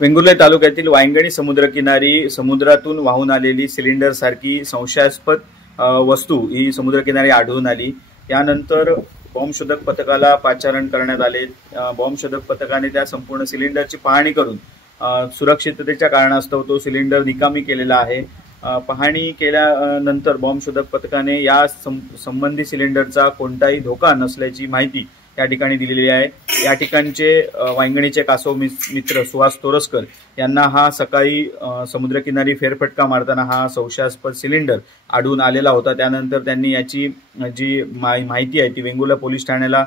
वेंगुर्ले तालुक्यातील वायंगणी समुद्रकिनारी समुद्रातून वाहून आलेली सिलेंडर सारखी संशयास्पद वस्तू ही समुद्रकिनारी आढळून आली। यानंतर बॉम्बशोधक पथकाला पाचारण करण्यात आले। बॉम्बशोधक पथकाने त्या संपूर्ण सिलेंडरची पाहणी करून सुरक्षिततेच्या कारणास्तव तो सिलेंडर निकामी केलेला आहे। पाहणी केल्यानंतर बॉम्बशोधक पथकाने या संबंधित सिलेंडरचा कोणताही धोका नसल्याची माहिती या ठिकाणी दिलेली आहे। या ठिकाणचे वायंगणीचे कासव मित्र सुहास तोरसकर यांना हा सकाळी समुद्रकिनारी फेरफटका मारताना हा संशयास्पद सिलेंडर आढळून आलेला होता। त्यानंतर त्यांनी याची जी माहिती आहे ती वेंगुर्ला पोलीस ठाण्याला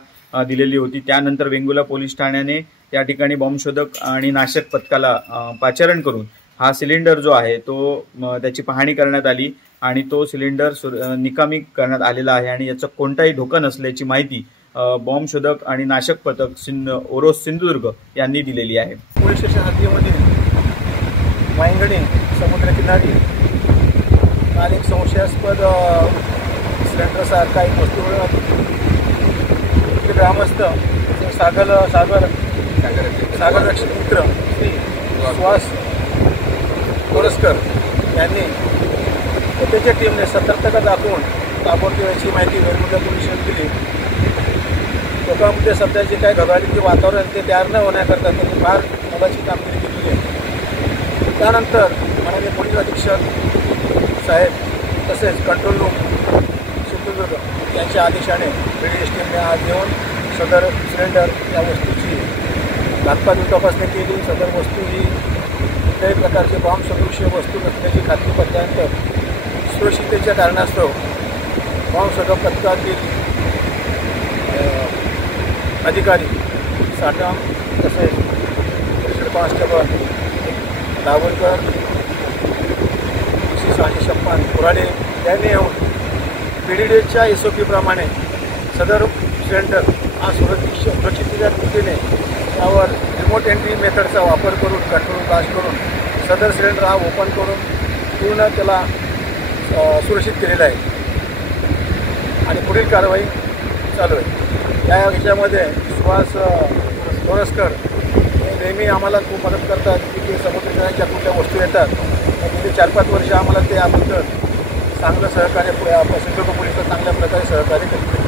दिलेली होती। त्यानंतर वेंगुर्ला पोलीस ठाण्याने त्या ठिकाणी बॉम्बशोधक आणि नाशक पथकाला पाचारण करून हा सिलेंडर जो आहे तो त्याची पाहणी करण्यात आली आणि तो सिलेंडर निकामी करण्यात आलेला आहे आणि याचा कोणताही धोका नसल्याची माहिती बॉम्बशोधक आणि नाशक पथक ओरोस सिंधुदुर्ग यांनी दिलेली आहे। पोलीस स्टेशन हद्दीमधील वायंगणी समुद्रकिनारी अनेक संशयास्पद सिलेंडरसारखा एक वस्तू ग्रामस्थ सागर रक्षक मित्र श्री सुहास तोरसकर यांनी त्याच्या टीमने सतर्कता दाखवून ताबडतोब याची माहिती वेंगुर्ला पोलीस स्टेशनला दिली। लोकांमध्ये सध्या जे काही घबराटीचे वातावरण ते तयार न होण्याकरता त्यांनी फार मोलाची कामगिरी केली आहे। त्यानंतर माननीय पोलीस अधीक्षक साहेब तसेच कंट्रोल रूम सिंधुदुर्ग यांच्या आदेशाने BDS टीमने आज येऊन सदर सिलेंडर या वस्तूची घातपाती तपासणी केली। सदर वस्तू ही कुठल्याही प्रकारचे बॉम्ब सदृश्य वस्तू नसल्याची खात्री पटल्यानंतर सुरक्षिततेच्या कारणास्तव बॉम्बशोधक पथकातील अधिकारी साठम तसेच हेड कॉन्स्टेबल दावलकर श्री शप्पन पुराडे यांनी येऊन BDSच्या SOP प्रमाणे सदर सिलेंडर हा सुरक्षिततेच्या दृष्टीने त्यावर रिमोट एंट्री मेथडचा वापर करून कंट्रोल पास करून सदर सिलेंडर हा ओपन करून पूर्ण त्याला सुरक्षित केलेला आहे आणि पुढील कारवाई चालू आहे। या विषयामध्ये सुहास तोरसकर नेहमी आम्हाला खूप मदत करतात की ते समुद्रकिनाऱ्याच्या कुठल्या वस्तू येतात गेली 4-5 वर्ष आम्हाला ते याबद्दल चांगलं सहकार्य सिंधुदुर्ग पोलिसांना चांगल्या प्रकारे सहकार्य करतात।